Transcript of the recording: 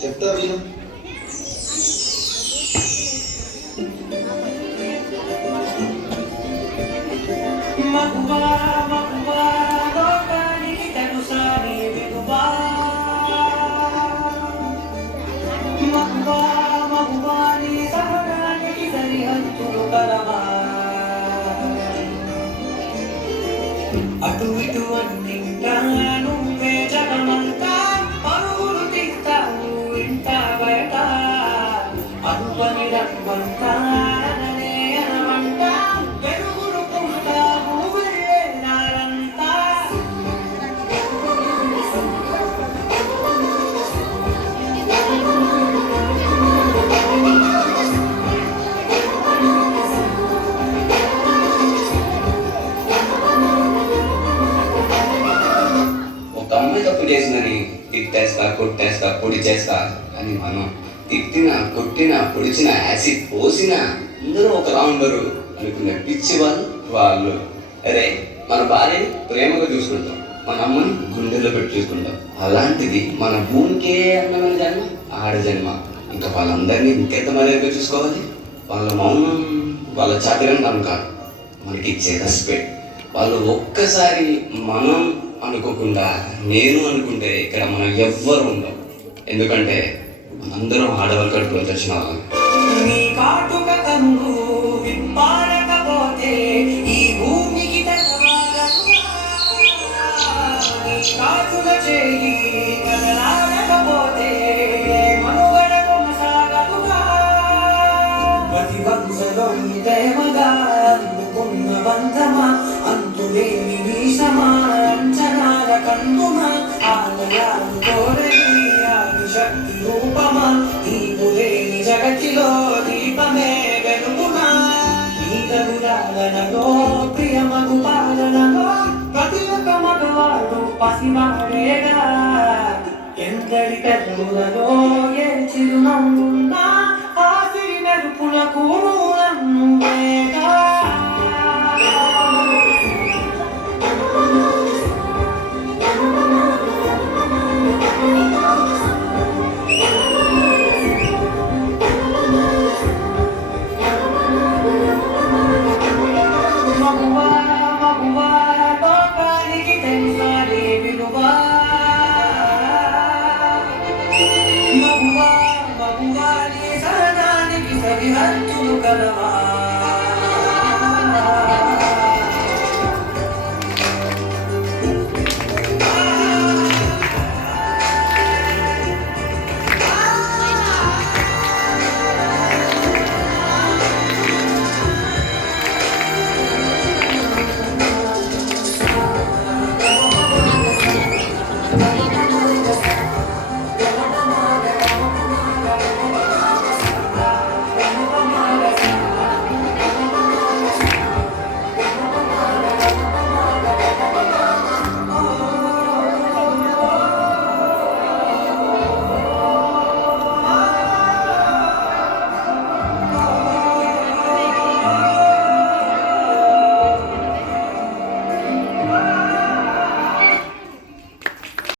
చెప్తా విను. మగువా మగువా లోకానికి తెలుసా నీ విలువా మగువా మగువా నీ సహనానికి సరిహద్దులు కలవా అటు ఇటు అన్నింటా నువ్వే జగమంతా పరుగులు తీస్తావు ఇంట బయట అనుపని రవ్వంతా అననే అనవంట పెరుగులు పుడతావు వెళ్ళే నారంతా ఒక అమ్మాయి తప్పు చేసిందని తిట్టేస్తా కొట్టేస్తా పొడి చేస్తా అని మనం తిట్టినా కొట్టినా పొడిచినా యాసిడ్ పోసినా అందరూ ఒకలా ఉండరు అనుకునే పిచ్చి వాళ్ళు అరే మన భార్యని ప్రేమగా చూసుకుంటాం, మన అమ్మని గుండెల్లో పెట్టి చూసుకుంటాం. అలాంటిది మన భూమికే అందమైన జన్మ ఆడ జన్మ. ఇంకా వాళ్ళందరినీ ఇంకెంత మర్యాదగా చూసుకోవాలి. వాళ్ళ మౌనం వాళ్ళ చాతకం కాదు, మనకి ఇచ్చే రెస్పెక్ట్. వాళ్ళు ఒక్కసారి మనం అనుకోకుండా నేను అనుకుంటే ఇక్కడ మనం ఎవ్వరు ఉండం. ఎందుకంటే మనందరం ఆడవాళ్ళ కడుపులో తెచ్చిన వాళ్ళని. నీ కాటుక కన్ను విప్పారకపోతే ఈ భూమికి తెల్లవారదుగా. నీ కాటుల చేయి కదలాడకపోతే మనుగడ కొనసాగదుగా. ప్రతి వంశలో ప్రేమగా అందుకున్న బంధమా అంతులేని వీసమా అంచనాల కందుమా ఆలయాలు కోరని ఆది శక్తి రూపమా నీవు లేని జగతిలో దీపమే వెలుగునా. నీ కరుణాలనలో ప్రియమగు పాలనలో ప్రతి ఒక్క మగవాడు పసివాడేగా. ఎందరి పెదవులలో ఏ చిరునవ్వున్నా ఆ సిరి మెరుపులకు నువ్వేగా. మగువా మగువా లోకానికి తెలుసా నీ విలువా మగువా మగువా నీ సహనానికి సరిహద్దులు కలవా.